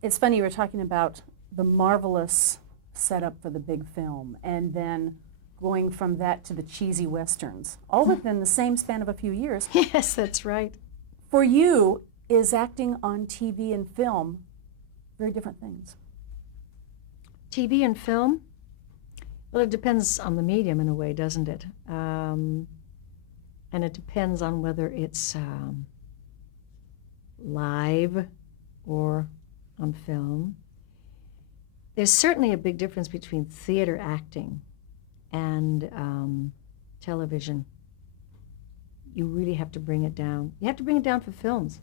It's funny, you were talking about the marvelous setup for the big film, and then going from that to the cheesy westerns, all within the same span of a few years. Yes, that's right. For you, is acting on TV and film very different things? TV and film? Well, it depends on the medium in a way, doesn't it? And it depends on whether it's live or on film. There's certainly a big difference between theater acting and television. You really have to bring it down. You have to bring it down for films.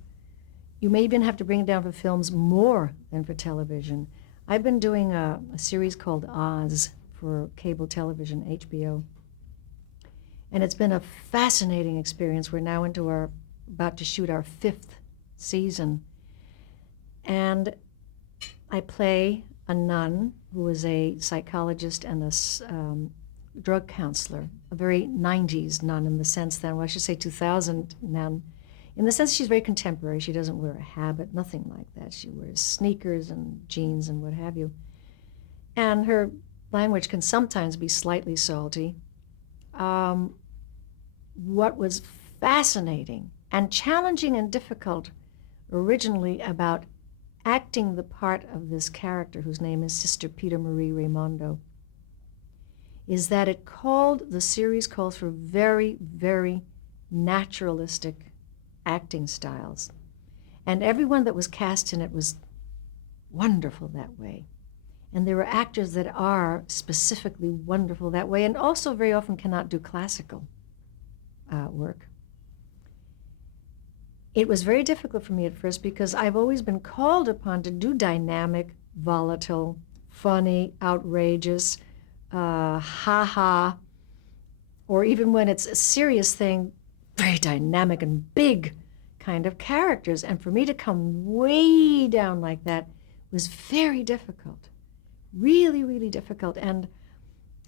You may even have to bring it down for films more than for television. I've been doing a series called Oz for cable television, HBO. And it's been a fascinating experience. We're now about to shoot our 5th season. And I play a nun who is a psychologist and a drug counselor, a very 90s nun in the sense that, well, I should say 2000 nun, in the sense she's very contemporary. She doesn't wear a habit, nothing like that. She wears sneakers and jeans and what have you. And her language can sometimes be slightly salty. What was fascinating and challenging and difficult originally about acting the part of this character, whose name is Sister Peter Marie Raimondo, is that the series calls for very, very naturalistic acting styles. And everyone that was cast in it was wonderful that way. And there are actors that are specifically wonderful that way, and also very often cannot do classical work. It was very difficult for me at first because I've always been called upon to do dynamic, volatile, funny, outrageous, ha-ha, or even when it's a serious thing, very dynamic and big kind of characters. And for me to come way down like that was very difficult, really, really difficult. And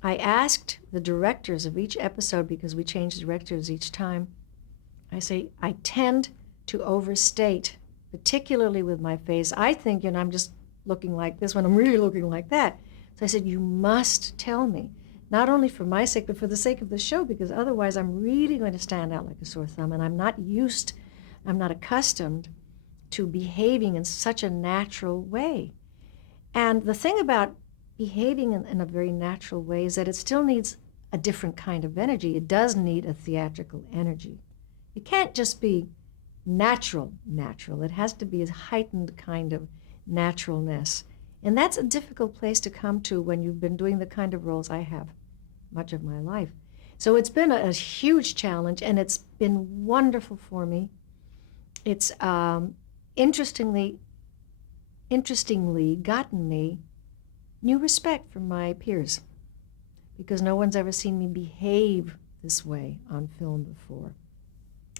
I asked the directors of each episode, because we changed directors each time, I say, I tend to overstate, particularly with my face. I think, I'm just looking like this when I'm really looking like that. So I said, you must tell me, not only for my sake, but for the sake of the show, because otherwise I'm really going to stand out like a sore thumb, and I'm not accustomed to behaving in such a natural way. And the thing about behaving in a very natural way is that it still needs a different kind of energy. It does need a theatrical energy. It can't just be natural. It has to be a heightened kind of naturalness. And that's a difficult place to come to when you've been doing the kind of roles I have much of my life. So it's been a huge challenge, and it's been wonderful for me. It's interestingly gotten me new respect from my peers, because no one's ever seen me behave this way on film before.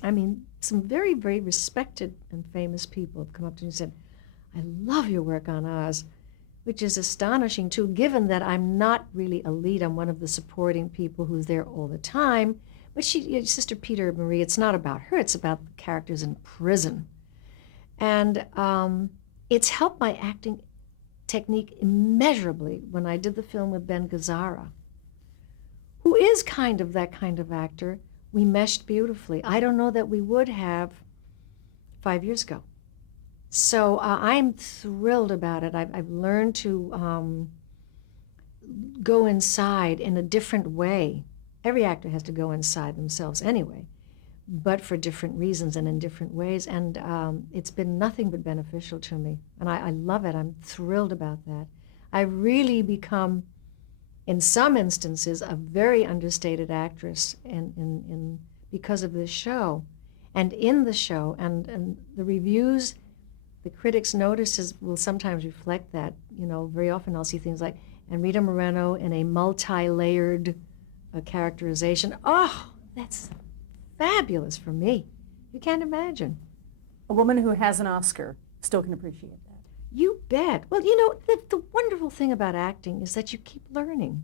I mean, some very, very respected and famous people have come up to me and said, I love your work on Oz, which is astonishing too, given that I'm not really a lead. I'm one of the supporting people who's there all the time. But Sister Peter Marie, it's not about her, it's about the characters in prison. And it's helped my acting technique immeasurably when I did the film with Ben Gazzara, who is kind of that kind of actor. We meshed beautifully. I don't know that we would have 5 years ago. So I'm thrilled about it. I've learned to go inside in a different way. Every actor has to go inside themselves anyway, but for different reasons and in different ways. And it's been nothing but beneficial to me. And I love it. I'm thrilled about that. I've really become, in some instances, a very understated actress because of this show. And in the show, and the reviews, the critics' notices will sometimes reflect that. Very often I'll see things like, and Rita Moreno in a multi-layered characterization. Oh, that's fabulous for me. You can't imagine. A woman who has an Oscar still can appreciate that. You bet. Well, the wonderful thing about acting is that you keep learning.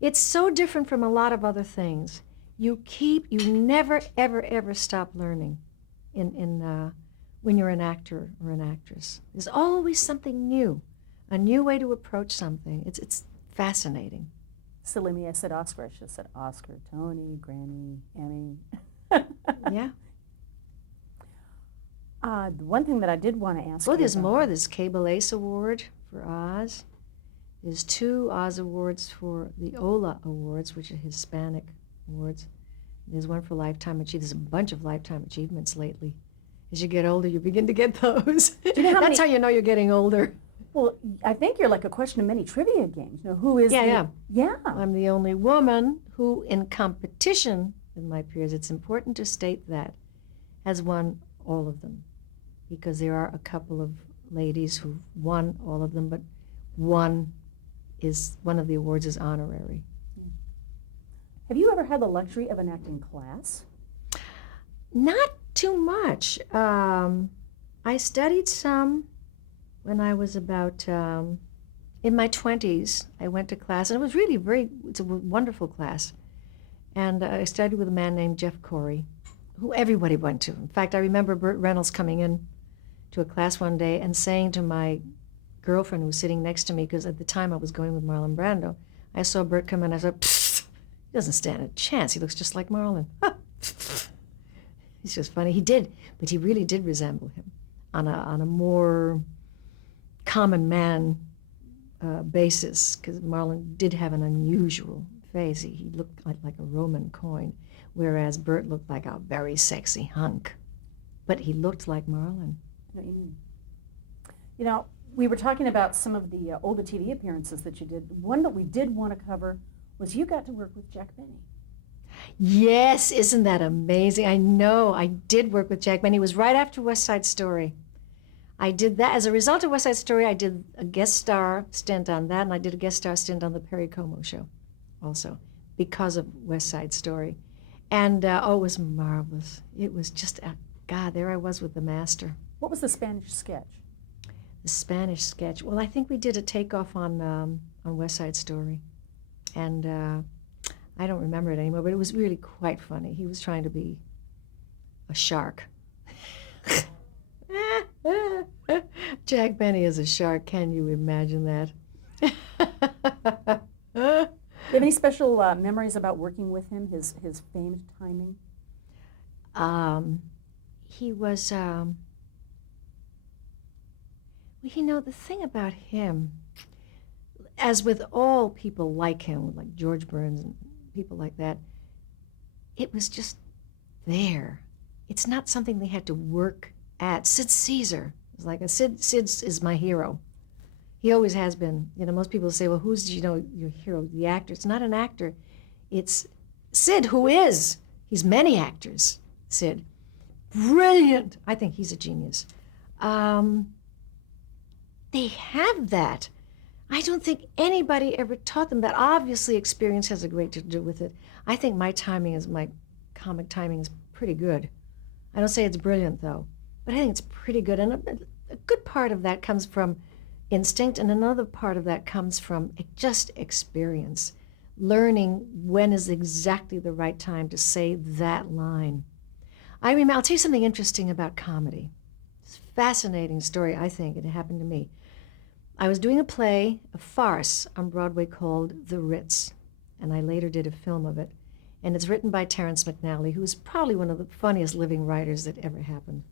It's so different from a lot of other things. You never, ever, ever stop learning in when you're an actor or an actress. There's always something new, a new way to approach something. It's fascinating. Silly me, I said Oscar. I should have said Oscar, Tony, Grammy, Emmy. Yeah. The one thing that I did want to ask Oh, you there's about- more. There's Cable Ace Award for Oz. There's 2 Oz Awards for the Ola Awards, which are Hispanic awards. There's one for Lifetime Achievement. There's a bunch of Lifetime Achievements lately. As you get older, you begin to get those. you know how That's many- how you know you're getting older. Well, I think you're like a question of many trivia games. You know, who is Yeah, yeah. I'm the only woman who, in competition with my peers, it's important to state that, has won all of them. Because there are a couple of ladies who've won all of them, but one of the awards is honorary. Have you ever had the luxury of an acting class? Not too much. I studied some when I was about in my 20s. I went to class, and it was really it's a wonderful class. And I studied with a man named Jeff Corey, who everybody went to. In fact, I remember Burt Reynolds coming in to a class one day and saying to my girlfriend who was sitting next to me, because at the time I was going with Marlon Brando, I saw Burt come in, I said, "Pfft, he doesn't stand a chance. He looks just like Marlon." He's just funny. He did, but he really did resemble him on a more common man basis, because Marlon did have an unusual face. He looked like a Roman coin, whereas Burt looked like a very sexy hunk. But he looked like Marlon. I know what you mean. You know, we were talking about some of the older TV appearances that you did. One that we did want to cover was you got to work with Jack Benny. Yes, isn't that amazing? I know. I did work with Jack Benny. It was right after West Side Story. I did that. As a result of West Side Story, I did a guest star stint on that, and I did a guest star stint on the Perry Como show also, because of West Side Story. And, it was marvelous. It was just, God, there I was with the master. What was the Spanish sketch? The Spanish sketch. Well, I think we did a takeoff on West Side Story. And I don't remember it anymore, but it was really quite funny. He was trying to be a shark. Jack Benny is a shark. Can you imagine that? Do you have any special memories about working with him, his famed timing? He was, well, you know, the thing about him, as with all people like him, like George Burns and people like that, it was just there. It's not something they had to work at. Sid Caesar is like Sid is my hero. He always has been. You know, most people say, well, who's, your hero? The actor. It's not an actor. It's Sid, who is. He's many actors, Sid. Brilliant. I think he's a genius. They have that. I don't think anybody ever taught them that. Obviously, experience has a great deal to do with it. I think my comic timing is pretty good. I don't say it's brilliant, though, but I think it's pretty good. And a good part of that comes from instinct, and another part of that comes from just experience, learning when is exactly the right time to say that line. I'll tell you something interesting about comedy. It's a fascinating story, I think. It happened to me. I was doing a farce on Broadway called The Ritz, and I later did a film of it. And it's written by Terrence McNally, who's probably one of the funniest living writers that ever happened.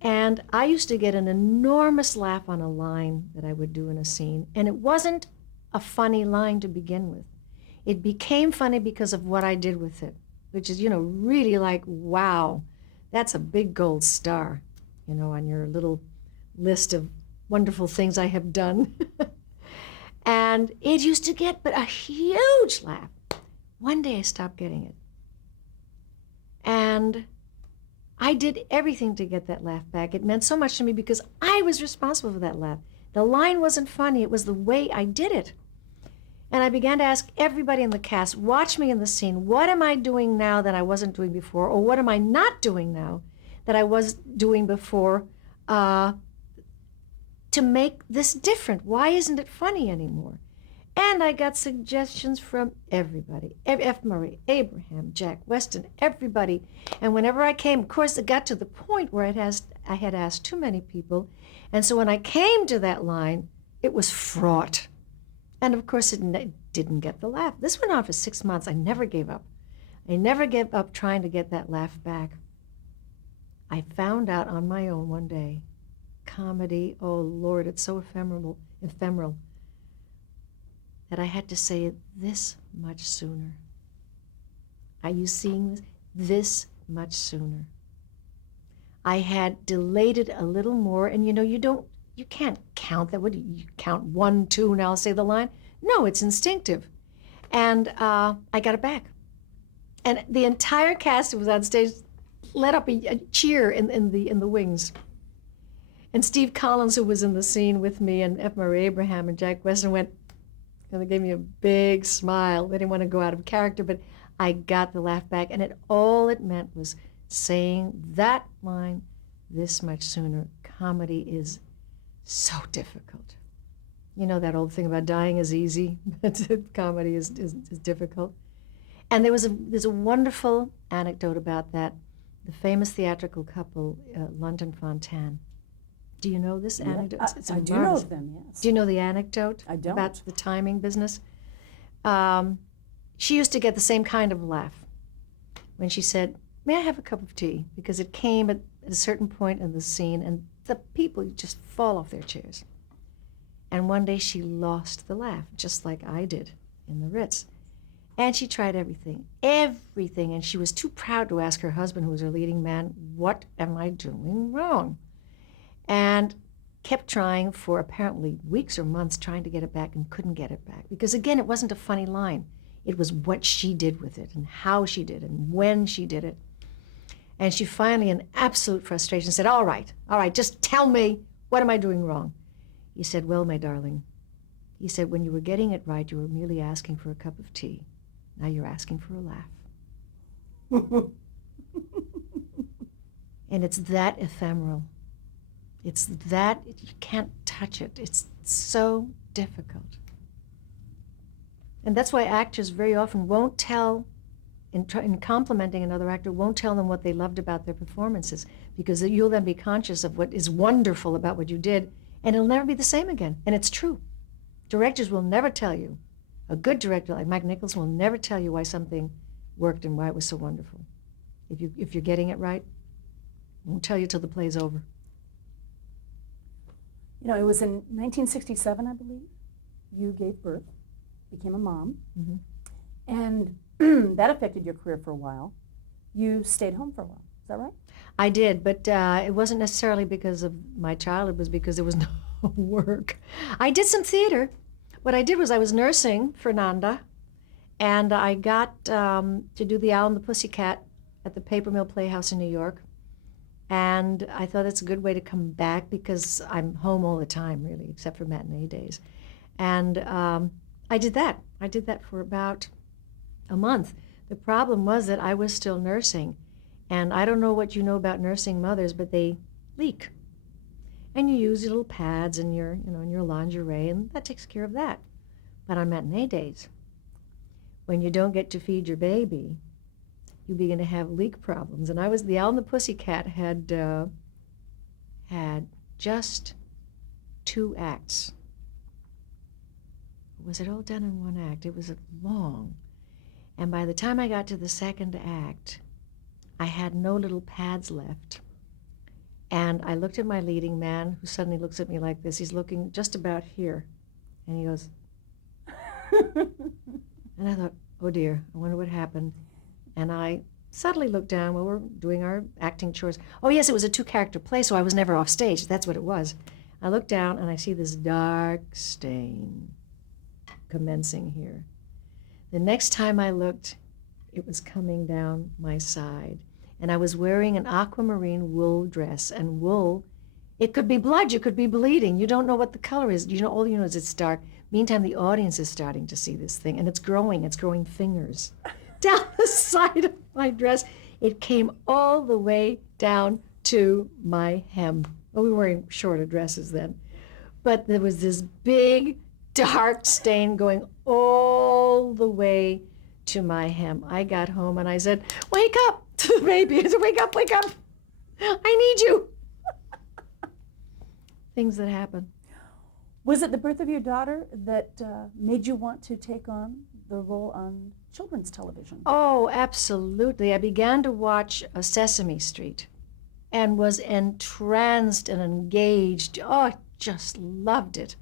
And I used to get an enormous laugh on a line that I would do in a scene, and it wasn't a funny line to begin with. It became funny because of what I did with it, which is, really like, wow, that's a big gold star, on your little list of wonderful things I have done. And it used to get but a huge laugh. One day I stopped getting it. And I did everything to get that laugh back. It meant so much to me because I was responsible for that laugh. The line wasn't funny, it was the way I did it. And I began to ask everybody in the cast, watch me in the scene. What am I doing now that I wasn't doing before? Or what am I not doing now that I was doing before to make this different? Why isn't it funny anymore? And I got suggestions from everybody. F. Murray, Abraham, Jack Weston, everybody. And whenever I came, of course, it got to the point where I had asked too many people. And so when I came to that line, it was fraught. And of course, it didn't get the laugh. This went on for 6 months. I never gave up. I never gave up trying to get that laugh back. I found out on my own one day, comedy, oh Lord, it's so ephemeral, that I had to say it this much sooner. Are you seeing this? This much sooner. I had delayed it a little more, and you can't count that. What do you count? 1, 2, now I'll say the line? No, it's instinctive. And I got it back. And the entire cast who was on stage let up a cheer in the wings. And Steve Collins, who was in the scene with me, and F. Murray Abraham and Jack Weston went, and they gave me a big smile. They didn't want to go out of character, but I got the laugh back. And all it meant was saying that line this much sooner. Comedy is so difficult. You know that old thing about dying is easy, but comedy is difficult. And there's a wonderful anecdote about that. The famous theatrical couple, London Fontanne. Do you know this anecdote? I do know of them, yes. Do you know the anecdote I don't. about the timing business? She used to get the same kind of laugh when she said, "May I have a cup of tea?" Because it came at a certain point in the scene, and the people just fall off their chairs. And one day she lost the laugh, just like I did in the Ritz. And she tried everything, and she was too proud to ask her husband, who was her leading man, "What am I doing wrong?" And kept trying for apparently weeks or months, trying to get it back, and couldn't get it back. Because again, it wasn't a funny line. It was what she did with it, and how she did it, and when she did it. And she finally, in absolute frustration, said, all right, just tell me, what am I doing wrong?" He said, "Well, my darling," he said, "when you were getting it right, you were merely asking for a cup of tea. Now you're asking for a laugh." And it's that ephemeral. It's that, you can't touch it. It's so difficult. And that's why actors very often won't tell, in complimenting another actor, won't tell them what they loved about their performances, because you'll then be conscious of what is wonderful about what you did, and it'll never be the same again. And it's true. Directors will never tell you. A good director like Mike Nichols will never tell you why something worked and why it was so wonderful. If you're getting it right, won't tell you till the play's over. You know, it was in 1967, I believe, you gave birth, became a mom, and that affected your career for a while. You stayed home for a while. Is that right? I did, but it wasn't necessarily because of my child. It was because there was no work. I did some theater. What I did was I was nursing Fernanda, and I got to do The Owl and the Pussycat at the Paper Mill Playhouse in New York. And I thought it's a good way to come back, because I'm home all the time, really, except for matinee days. And I did that. I did that for about a month. The problem was that I was still nursing. And I don't know what you know about nursing mothers, but they leak. And you use your little pads and your lingerie, and that takes care of that. But on matinee days, when you don't get to feed your baby, you begin to have leak problems. And The Owl and the Pussycat had just 2 acts. Was it all done in 1 act? It was long. And by the time I got to the 2nd act, I had no little pads left. And I looked at my leading man, who suddenly looks at me like this. He's looking just about here. And he goes, and I thought, oh dear, I wonder what happened. And I suddenly looked down while we're doing our acting chores. Oh yes, it was a 2-character play, so I was never off stage. That's what it was. I look down and I see this dark stain commencing here. The next time I looked, it was coming down my side. And I was wearing an aquamarine wool dress, and wool, it could be blood, you could be bleeding. You don't know what the color is. All you know is it's dark. Meantime, the audience is starting to see this thing, and it's growing fingers down the side of my dress. It came all the way down to my hem. Well, we were wearing shorter dresses then. But there was this big dark stain going all the way to my hem. I got home and I said, "Wake up," to the baby. I said, "Wake up, wake up. I need you." Things that happen. Was it the birth of your daughter that made you want to take on the role on children's television? Oh, absolutely. I began to watch Sesame Street and was entranced and engaged. Oh, I just loved it.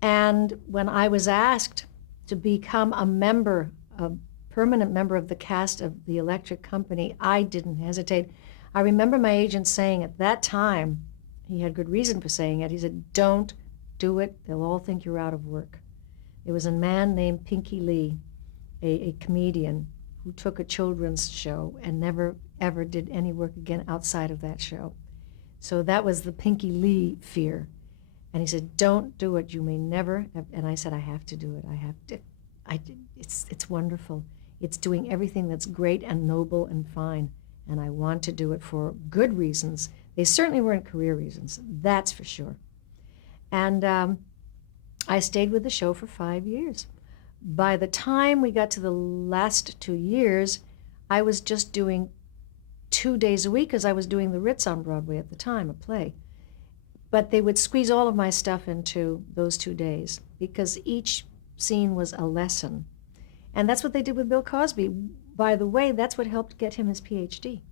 And when I was asked to become a permanent member of the cast of The Electric Company, I didn't hesitate. I remember my agent saying at that time, he had good reason for saying it, he said, "Don't do it. They'll all think you're out of work." There was a man named Pinky Lee, a comedian, who took a children's show and never, ever did any work again outside of that show. So that was the Pinky Lee fear. And he said, "Don't do it. You may never." And I said, "I have to do it. I have to." It's wonderful. It's doing everything that's great and noble and fine. And I want to do it for good reasons. They certainly weren't career reasons, that's for sure. And I stayed with the show for 5 years. By the time we got to the last 2 years, I was just doing 2 days a week because I was doing the Ritz on Broadway at the time, a play. But they would squeeze all of my stuff into those 2 days because each scene was a lesson. And that's what they did with Bill Cosby. By the way, that's what helped get him his PhD.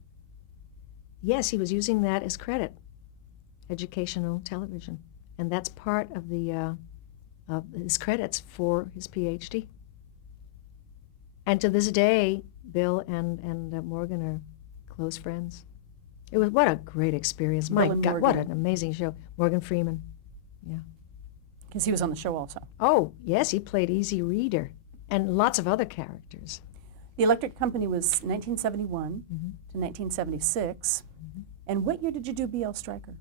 Yes, he was using that as credit, educational television. And that's part of his credits for his PhD. And to this day, Bill and Morgan are close friends. It was, what a great experience. My Bill and God, Morgan. what an amazing show. Morgan Freeman, yeah. Because he was on the show also. Oh, yes, he played Easy Reader and lots of other characters. The Electric Company was 1971 to 1976. And what year did you do B.L. Stryker?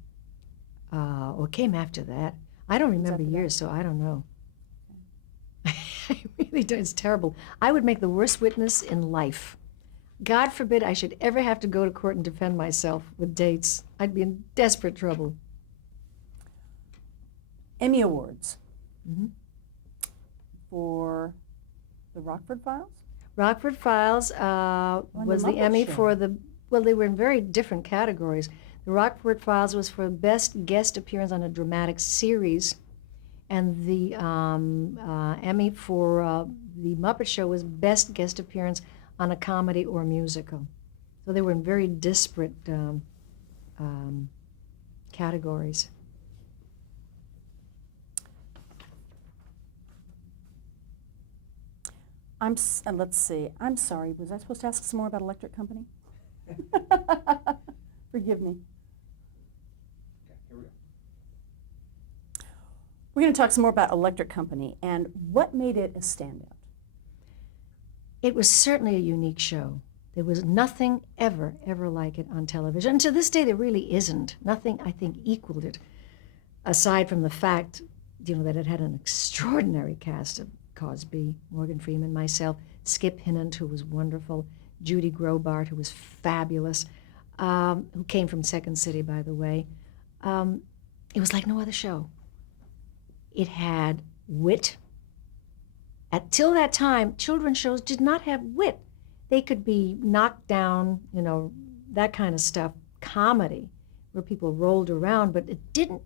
It came after that. I don't remember after that? years, so I don't know. I really don't. It's terrible. I would make the worst witness in life. God forbid I should ever have to go to court and defend myself with dates. I'd be in desperate trouble. Emmy Awards for the Rockford Files? Rockford Files was the Muppet Emmy Show. for well, they were in very different categories. The Rockford Files was for Best Guest Appearance on a Dramatic Series, and the Emmy for the Muppet Show was Best Guest Appearance on a Comedy or Musical. So they were in very disparate categories. Let's see. I'm sorry. Was I supposed to ask some more about Electric Company? Forgive me. Okay, here we go. We're going to talk some more about Electric Company and what made it a standout. It was certainly a unique show. There was nothing ever like it on television. And to this day, there really isn't. Nothing, I think, equaled it, aside from the fact, that it had an extraordinary cast of Cosby, Morgan Freeman, myself, Skip Hinnant, who was wonderful, Judy Grobart, who was fabulous, who came from Second City, by the way. It was like no other show. It had wit. Until that time, children's shows did not have wit. They could be knocked down, that kind of stuff, comedy, where people rolled around, but they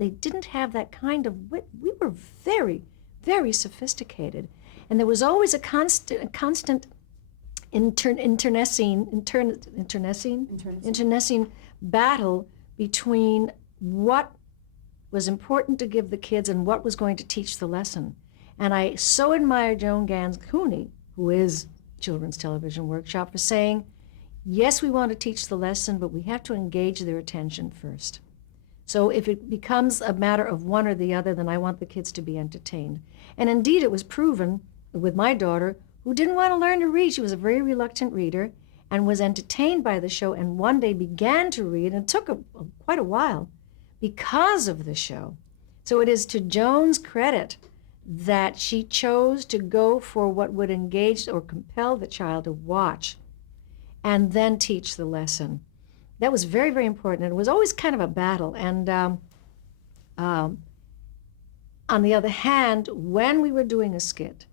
didn't have that kind of wit. We were very, very sophisticated. And there was always a constant internecine battle between what was important to give the kids and what was going to teach the lesson. And I so admire Joan Gans Cooney, who is Children's Television Workshop, for saying, yes, we want to teach the lesson, but we have to engage their attention first. So if it becomes a matter of one or the other, then I want the kids to be entertained. And indeed, it was proven with my daughter, who didn't want to learn to read. She was a very reluctant reader and was entertained by the show, and one day began to read, and it took quite a while because of the show. So it is to Joan's credit that she chose to go for what would engage or compel the child to watch and then teach the lesson. That was very, very important, and it was always kind of a battle. And On the other hand, when we were doing a skit,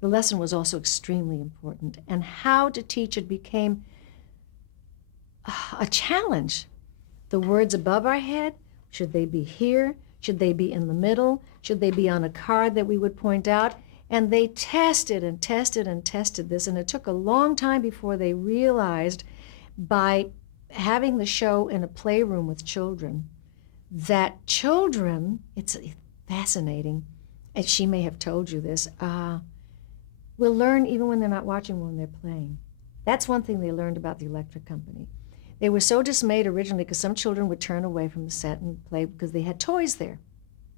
the lesson was also extremely important, and how to teach it became a challenge. The words above our head, should they be here? Should they be in the middle? Should they be on a card that we would point out? And they tested and tested and tested this, and it took a long time before they realized, by having the show in a playroom with children, that children, it's fascinating, and she may have told you this, will learn even when they're not watching, when they're playing. That's one thing they learned about the electric company. They were so dismayed originally because some children would turn away from the set and play because they had toys there.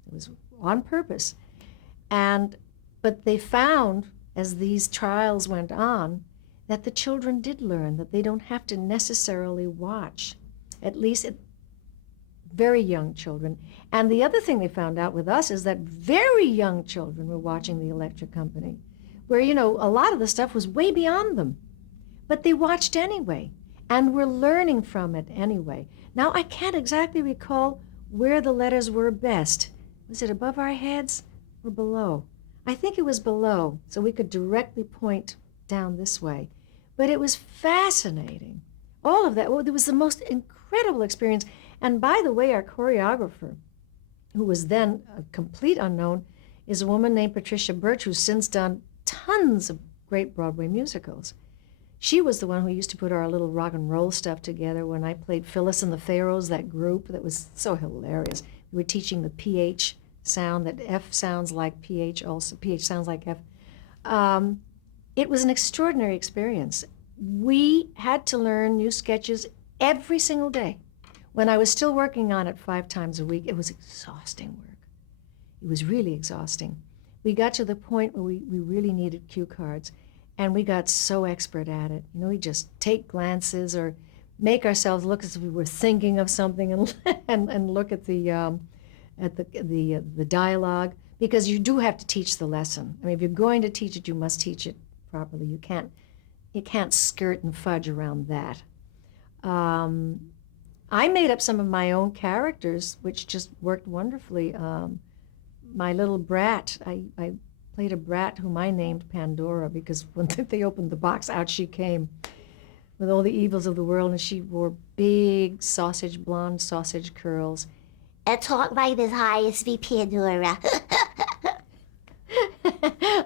It was on purpose. But they found, as these trials went on, that the children did learn that they don't have to necessarily watch, at least very young children. And the other thing they found out with us is that very young children were watching the electric company, where, you know, a lot of the stuff was way beyond them. But they watched anyway, and were learning from it anyway. Now, I can't exactly recall where the letters were best. Was it above our heads or below? I think it was below, so we could directly point down this way. But it was fascinating. All of that, well, it was the most incredible experience. And by the way, our choreographer, who was then a complete unknown, is a woman named Patricia Birch, who's since done tons of great Broadway musicals. She was the one who used to put our little rock and roll stuff together when I played Phyllis and the Pharaohs, that group that was so hilarious. We were teaching the PH sound, that F sounds like PH also, PH sounds like F. It was an extraordinary experience. We had to learn new sketches every single day. When I was still working on it 5 times a week, it was exhausting work. It was really exhausting. We got to the point where we really needed cue cards, and we got so expert at it. You know, we just take glances or make ourselves look as if we were thinking of something, and look at the dialogue, because you do have to teach the lesson. I mean, if you're going to teach it, you must teach it properly. You can't skirt and fudge around that. I made up some of my own characters, which just worked wonderfully. My little brat, I played a brat whom I named Pandora, because when they opened the box, out she came with all the evils of the world, and she wore big blonde sausage curls. A talk like this high is be Pandora.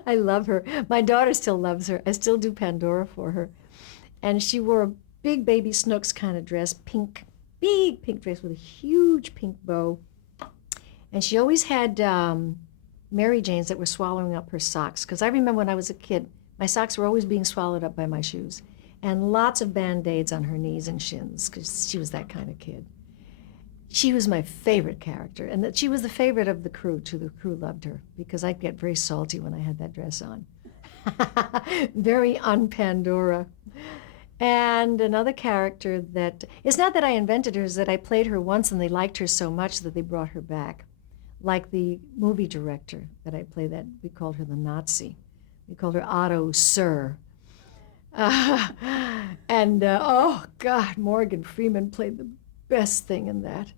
I love her. My daughter still loves her. I still do Pandora for her. And she wore a big Baby Snooks kind of dress, big pink dress with a huge pink bow. And she always had Mary Janes that were swallowing up her socks, because I remember when I was a kid, my socks were always being swallowed up by my shoes, and lots of Band-Aids on her knees and shins, because she was that kind of kid. She was my favorite character, and that she was the favorite of the crew, too. The crew loved her, because I'd get very salty when I had that dress on. Very un-Pandora. And another character that, it's not that I invented her, is that I played her once and they liked her so much that they brought her back. Like the movie director that I played, that we called her the Nazi. We called her Otto Sir. Oh God, Morgan Freeman played the best thing in that.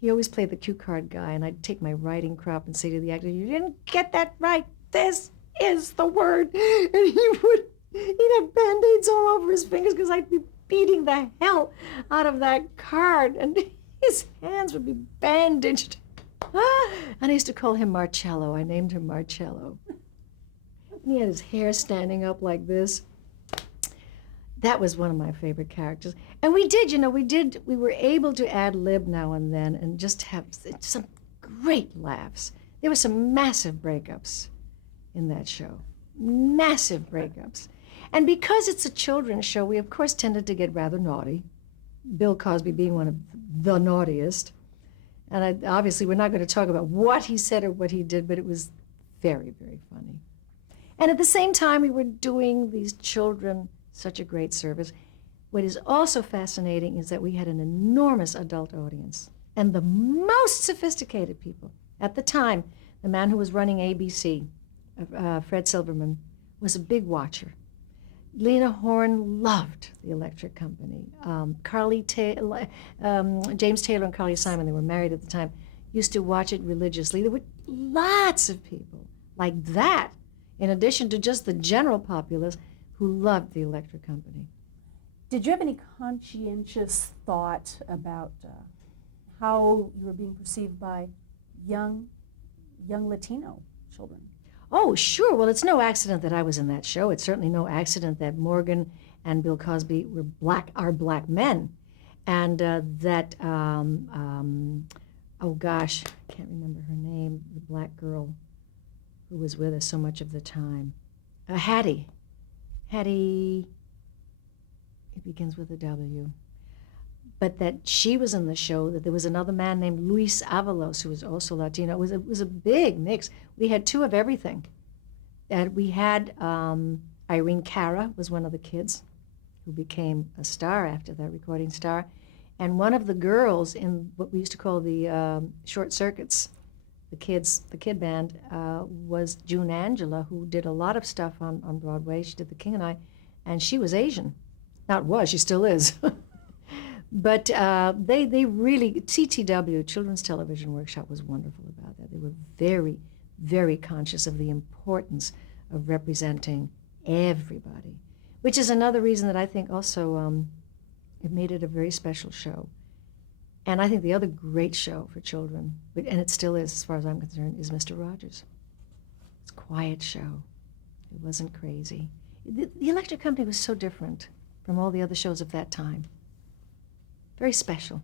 He always played the cue card guy, and I'd take my writing crop and say to the actor, "You didn't get that right. This is the word." And he'd have Band-Aids all over his fingers, because I'd be beating the hell out of that card, and his hands would be bandaged. And I used to call him Marcello. I named him Marcello. And he had his hair standing up like this. That was one of my favorite characters. And we were able to ad lib now and then and just have some great laughs. There were some massive breakups in that show. Massive breakups. And because it's a children's show, we of course tended to get rather naughty. Bill Cosby being one of the naughtiest. And obviously we're not going to talk about what he said or what he did, but it was very, very funny. And at the same time, we were doing these children such a great service. What is also fascinating is that we had an enormous adult audience, and the most sophisticated people. At the time, the man who was running ABC, Fred Silverman, was a big watcher. Lena Horne loved the Electric Company. James Taylor and Carly Simon, they were married at the time. used to watch it religiously. There were lots of people like that, in addition to just the general populace who loved the Electric Company. Did you have any conscientious thought about how you were being perceived by young Latino children? Oh, sure. Well, it's no accident that I was in that show. It's certainly no accident that Morgan and Bill Cosby are black men. And oh gosh, I can't remember her name, the black girl who was with us so much of the time. Hattie, it begins with a W. But that she was in the show, that there was another man named Luis Avalos who was also Latino. It was a big mix. We had two of everything. And we had Irene Cara was one of the kids who became a star after that, recording star. And one of the girls in what we used to call the Short Circuits, the kid band, was June Angela, who did a lot of stuff on Broadway. She did The King and I, and she was Asian. Not was, she still is. But they really, CTW, Children's Television Workshop, was wonderful about that. They were very, very conscious of the importance of representing everybody, which is another reason that I think also it made it a very special show. And I think the other great show for children, and it still is as far as I'm concerned, is Mr. Rogers. It's a quiet show. It wasn't crazy. The Electric Company was so different from all the other shows of that time. Very special.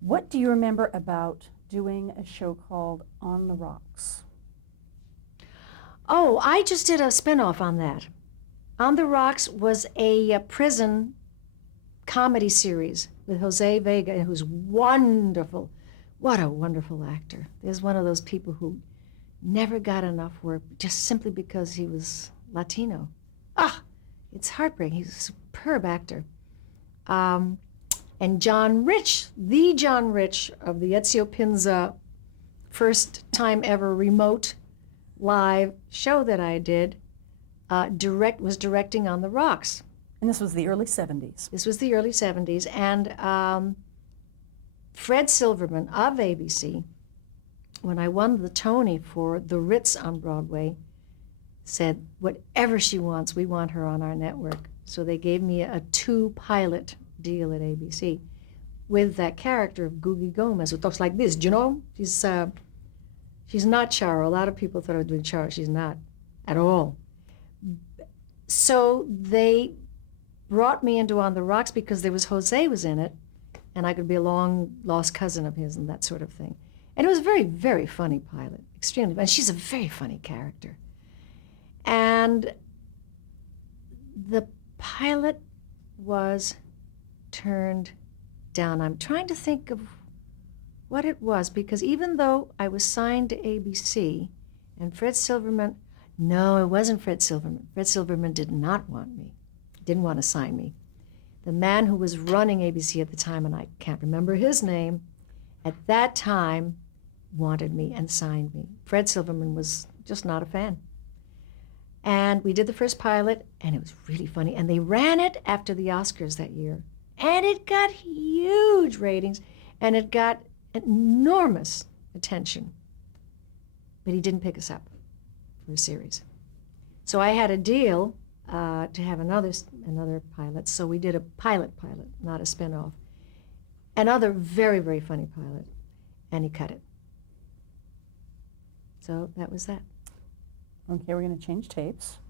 What do you remember about doing a show called On the Rocks? Oh, I just did a spinoff on that. On the Rocks was a prison comedy series with Jose Vega, who's wonderful. What a wonderful actor. There's one of those people who never got enough work just simply because he was Latino. It's heartbreaking. He's a superb actor. And John Rich, the John Rich of the Ezio Pinza first time ever remote live show that I did, was directing On the Rocks. And this was the early 70s. This was the early 70s. And Fred Silverman of ABC, when I won the Tony for The Ritz on Broadway, said, whatever she wants, we want her on our network. So they gave me a 2-pilot deal at ABC with that character of Googie Gomez, who talks like this, do you know? She's not Charo. A lot of people thought I was doing Charo. She's not at all. So they brought me into On the Rocks because there was Jose was in it, and I could be a long-lost cousin of his and that sort of thing. And it was a very, very funny pilot, extremely. And she's a very funny character. And the pilot was turned down. I'm trying to think of what it was, because even though I was signed to ABC and Fred Silverman, no, it wasn't Fred Silverman. Fred Silverman did not want me, didn't want to sign me. The man who was running ABC at the time, and I can't remember his name, at that time wanted me and signed me. Fred Silverman was just not a fan. And we did the first pilot, and it was really funny. And they ran it after the Oscars that year. And it got huge ratings, and it got enormous attention. But he didn't pick us up for a series. So I had a deal to have another pilot, so we did a pilot, not a spinoff. Another very, very funny pilot, and he cut it. So that was that. Okay, we're going to change tapes.